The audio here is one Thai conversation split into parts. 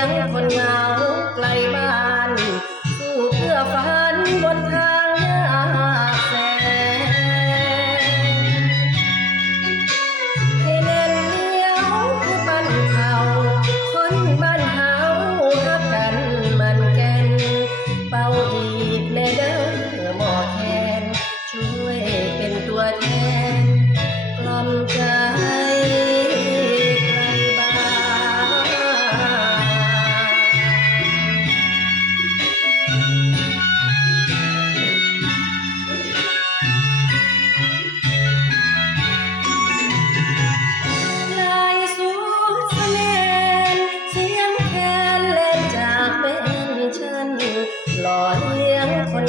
habían colgado.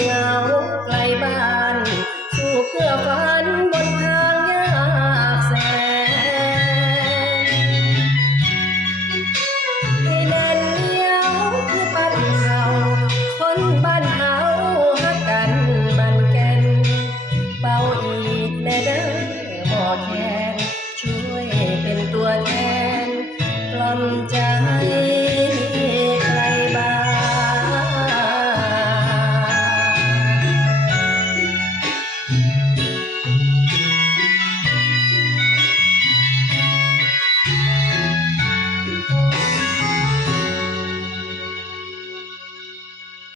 เหงาไกลบ้าน สู่เพื่อฟ้า